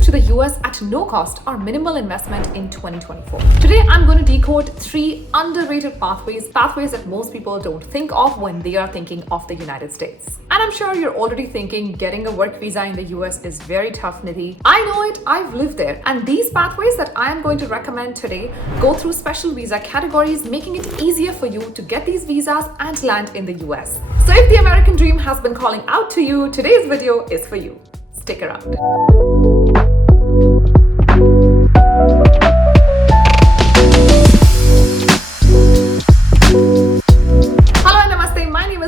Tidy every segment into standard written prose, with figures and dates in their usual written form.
move to the US at no cost or minimal investment in 2024. Today, I'm going to decode 3 underrated pathways that most people don't think of when they are thinking of the United States. And I'm sure you're already thinking getting a work visa in the US is very tough, Nidhi. I know it, I've lived there. And these pathways that I am going to recommend today go through special visa categories, making it easier for you to get these visas and land in the US. So if the American dream has been calling out to you, today's video is for you. Stick around.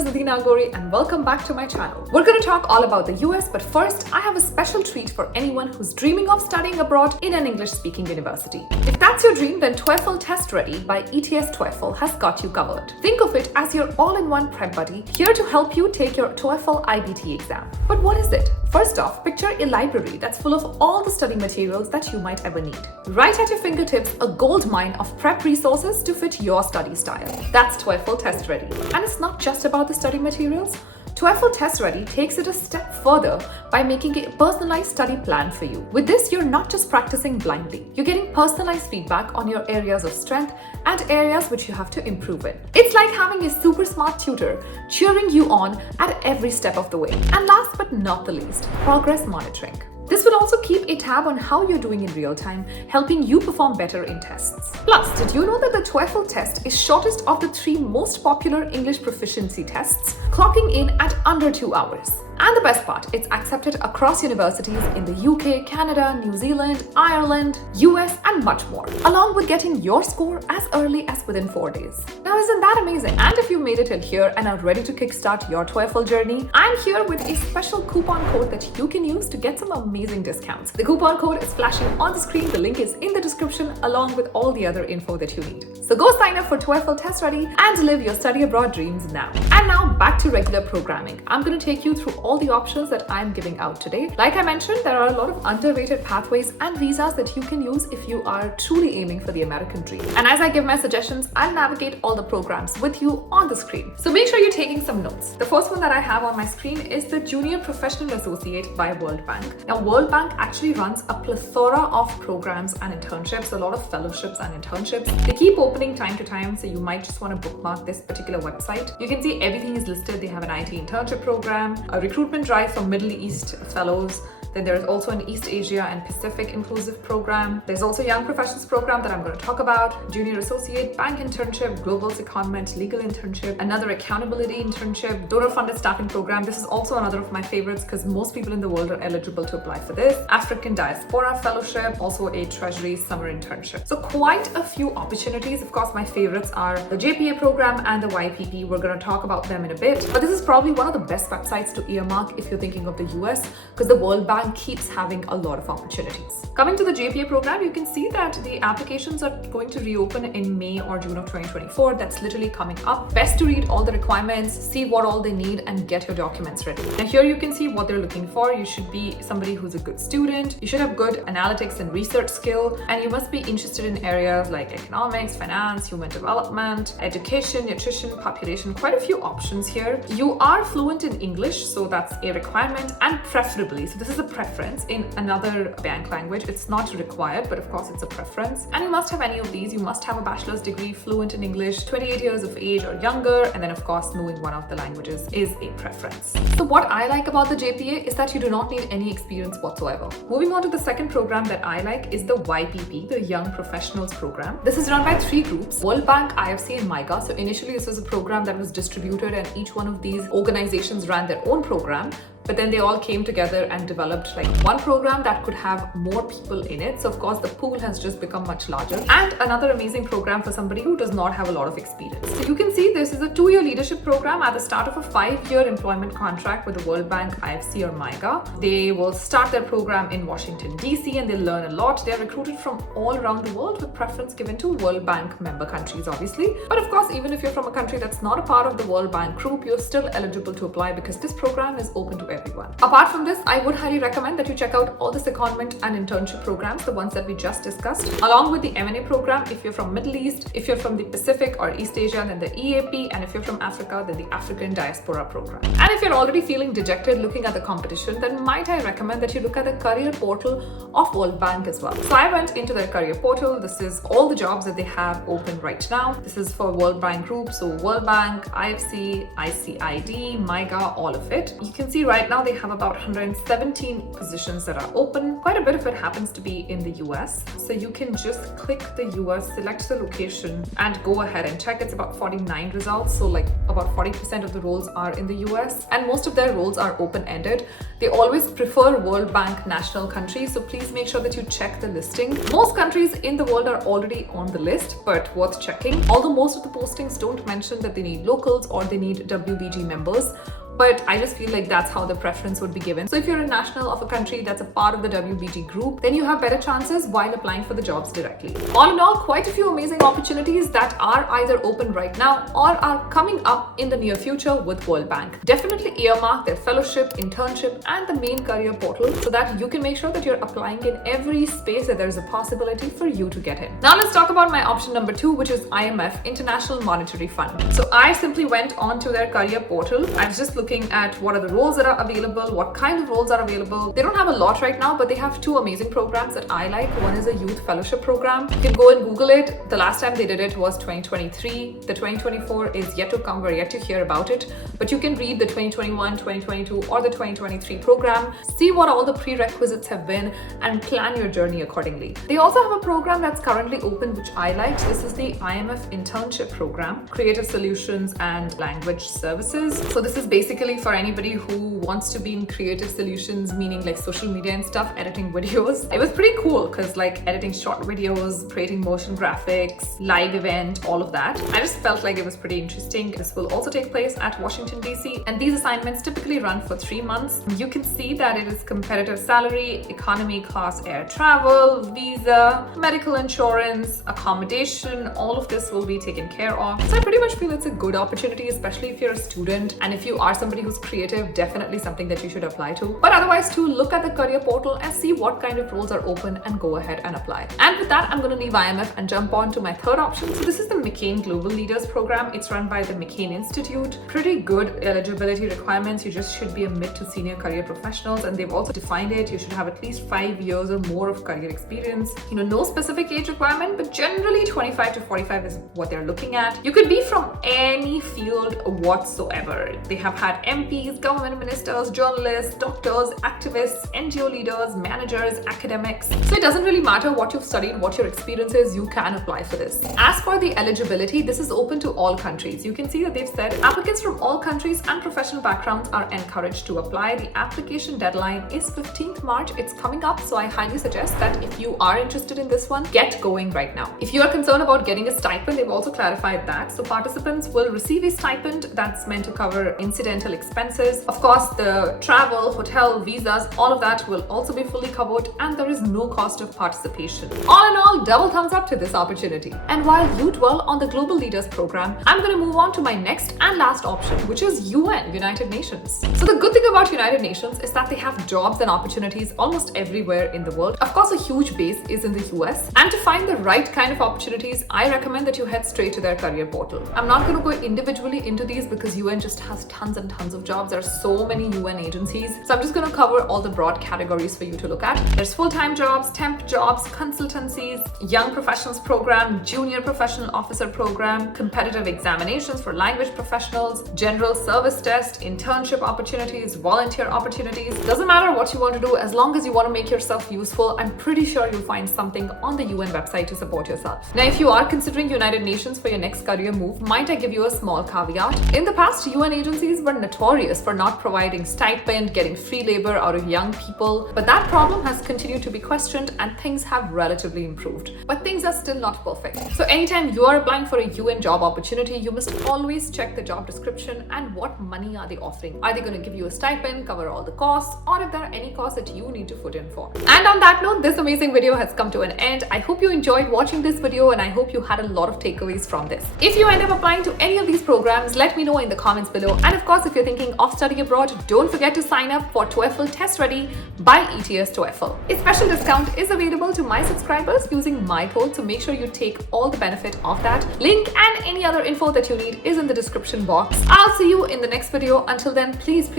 Nidhi Nagori and welcome back to my channel. We're going to talk all about the US, but first I have a special treat for anyone who's dreaming of studying abroad in an English-speaking university. If that's your dream, then TOEFL TestReady by ETS TOEFL has got you covered. Think of it as your all-in-one prep buddy, here to help you take your TOEFL IBT exam. But what is it? First off, picture a library that's full of all the study materials that you might ever need. Right at your fingertips, a gold mine of prep resources to fit your study style. That's TOEFL TestReady. And it's not just about the study materials. TOEFL TestReady takes it a step further by making a personalized study plan for you. With this, you're not just practicing blindly. You're getting personalized feedback on your areas of strength and areas which you have to improve in. It's like having a super smart tutor cheering you on at every step of the way. And last but not the least, progress monitoring. This will also keep a tab on how you're doing in real time, helping you perform better in tests. Plus, did you know that the TOEFL test is shortest of the 3 most popular English proficiency tests, clocking in at under 2 hours? And the best part, it's accepted across universities in the UK, Canada, New Zealand, Ireland, US, and much more, along with getting your score as early as within 4 days. Now, isn't that amazing? And if you've made it till here and are ready to kickstart your TOEFL journey, I'm here with a special coupon code that you can use to get some amazing discounts. The coupon code is flashing on the screen. The link is in the description along with all the other info that you need. So go sign up for TOEFL TestReady and live your study abroad dreams now. And now back to regular programming. I'm going to take you through all the options that I'm giving out today. Like I mentioned, there are a lot of underrated pathways and visas that you can use if you are truly aiming for the American dream. And as I give my suggestions, I'll navigate all the programs with you on the screen. So make sure you're taking some notes. The first one that I have on my screen is the Junior Professional Associate by World Bank. Now, World Bank actually runs a plethora of programs and internships, a lot of fellowships and internships. They keep opening time to time, so you might just want to bookmark this particular website. You can see everything is listed. They have an IT internship program, a recruitment drive for Middle East fellows. Then there's also an East Asia and Pacific inclusive program. There's also a Young Professionals program that I'm going to talk about, Junior Associate, Bank Internship, Global Secondment, Legal Internship, another Accountability Internship, Donor Funded Staffing Program. This is also another of my favorites because most people in the world are eligible to apply for this. African Diaspora Fellowship, also a Treasury Summer Internship. So quite a few opportunities. Of course, my favorites are the JPA program and the YPP. We're going to talk about them in a bit. But this is probably one of the best websites to earmark if you're thinking of the US because the World Bank keeps having a lot of opportunities. Coming to the JPA program, you can see that the applications are going to reopen in May or June of 2024. That's literally coming up. Best to read all the requirements, see what all they need, and get your documents ready. Now here you can see what they're looking for. You should be somebody who's a good student. You should have good analytics and research skill, and you must be interested in areas like economics, finance, human development, education, nutrition, population. Quite a few options here. You are fluent in English, so that's a requirement, and preferably, so this is a preference in another bank language. It's not required, but of course it's a preference. And you must have any of these. You must have a bachelor's degree, fluent in English, 28 years of age or younger, and then of course knowing one of the languages is a preference. So what I like about the JPA is that you do not need any experience whatsoever. Moving on to the second program that I like is the YPP, the Young Professionals Program. This is run by 3 groups, World Bank, IFC, and MIGA. So initially this was a program that was distributed and each one of these organizations ran their own program. But then they all came together and developed like one program that could have more people in it. So of course the pool has just become much larger, and another amazing program for somebody who does not have a lot of experience. So you can see this is a 2-year leadership program at the start of a 5-year employment contract with the World Bank, IFC, or MIGA. They will start their program in Washington, DC, and they'll learn a lot. They're recruited from all around the world with preference given to World Bank member countries, obviously. But of course, even if you're from a country that's not a part of the World Bank group, you're still eligible to apply because this program is open to everyone. Apart from this, I would highly recommend that you check out all the secondment and internship programs, the ones that we just discussed, along with the M&A program if you're from Middle East, if you're from the Pacific or East Asia, then the EAP, and if you're from Africa, then the African Diaspora program. And if you're already feeling dejected looking at the competition, then might I recommend that you look at the career portal of World Bank as well. So I went into their career portal. This is all the jobs that they have open right now. This is for World Bank Group, so World Bank, IFC, ICID, MIGA, all of it. You can see right now they have about 117 positions that are open. Quite a bit of it happens to be in the US. So you can just click the US, select the location, and go ahead and check. It's about 49 results. So like about 40% of the roles are in the US, and most of their roles are open-ended. They always prefer World Bank national countries, so please make sure that you check the listing. Most countries in the world are already on the list, but worth checking. Although most of the postings don't mention that they need locals or they need WBG members, but I just feel like that's how the preference would be given. So if you're a national of a country that's a part of the WBG group, then you have better chances while applying for the jobs directly. All in all, quite a few amazing opportunities that are either open right now or are coming up in the near future with World Bank. Definitely earmark their fellowship, internship, and the main career portal so that you can make sure that you're applying in every space that there's a possibility for you to get in. Now let's talk about my option number 2, which is IMF, International Monetary Fund. So I simply went onto their career portal. I was just looking at what are the roles that are available, what kind of roles are available. They don't have a lot right now, but they have 2 amazing programs that I like. One is a youth fellowship program. You can go and Google it. The last time they did it was 2023. The 2024 is yet to come. We're yet to hear about it, but you can read the 2021, 2022, or the 2023 program, see what all the prerequisites have been, and plan your journey accordingly. They also have a program that's currently open, which I liked. This is the IMF internship program, Creative Solutions and Language Services. So this is basically for anybody who wants to be in creative solutions, meaning like social media and stuff, editing videos. It was pretty cool because like editing short videos, creating motion graphics, live event, all of that. I just felt like it was pretty interesting. This will also take place at Washington, DC, and these assignments typically run for 3 months. You can see that it is competitive salary, economy class air travel, visa, medical insurance, accommodation, all of this will be taken care of. So I pretty much feel it's a good opportunity, especially if you're a student and if you are somebody who's creative, definitely something that you should apply to. But otherwise too, look at the career portal and see what kind of roles are open and go ahead and apply. And with that, I'm going to leave IMF and jump on to my third option. So this is the McCain Global Leaders Program. It's run by the McCain Institute. Pretty good eligibility requirements. You just should be a mid to senior career professionals, and they've also defined it. You should have at least 5 years or more of career experience. No specific age requirement, but generally 25 to 45 is what they're looking at. You could be from any field whatsoever. They have had MPs, government ministers, journalists, doctors, activists, NGO leaders, managers, academics. So it doesn't really matter what you've studied, what your experience is, you can apply for this. As for the eligibility, this is open to all countries. You can see that they've said applicants from all countries and professional backgrounds are encouraged to apply. The application deadline is 15th March. It's coming up, so I highly suggest that if you are interested in this one, get going right now. If you are concerned about getting a stipend, they've also clarified that. So participants will receive a stipend that's meant to cover incidental expenses. Of course, the travel, hotel, visas, all of that will also be fully covered, and there is no cost of participation. All in all, double thumbs up to this opportunity. And while you dwell on the Global Leaders Program, I'm going to move on to my next and last option, which is UN, United Nations. So the good thing about United Nations is that they have jobs and opportunities almost everywhere in the world. Of course, a huge base is in the US, and to find the right kind of opportunities, I recommend that you head straight to their career portal. I'm not going to go individually into these because UN just has tons and tons of jobs. There are so many UN agencies. So I'm just going to cover all the broad categories for you to look at. There's full-time jobs, temp jobs, consultancies, young professionals program, junior professional officer program, competitive examinations for language professionals, general service test, internship opportunities, volunteer opportunities. Doesn't matter what you want to do, as long as you want to make yourself useful, I'm pretty sure you'll find something on the UN website to support yourself. Now, if you are considering United Nations for your next career move, might I give you a small caveat? In the past, UN agencies were notorious for not providing stipend, getting free labor out of young people, but that problem has continued to be questioned and things have relatively improved. But things are still not perfect. So anytime you are applying for a UN job opportunity, you must always check the job description and what money are they offering. Are they going to give you a stipend, cover all the costs, or if there are any costs that you need to put in for? And on that note, this amazing video has come to an end. I hope you enjoyed watching this video and I hope you had a lot of takeaways from this. If you end up applying to any of these programs, let me know in the comments below. And of course, if if you're thinking of studying abroad, don't forget to sign up for TOEFL TestReady by ETS TOEFL. A special discount is available to my subscribers using my code, so make sure you take all the benefit of that. Link and any other info that you need is in the description box. I'll see you in the next video. Until then, please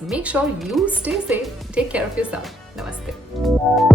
make sure you stay safe. Take care of yourself. Namaste.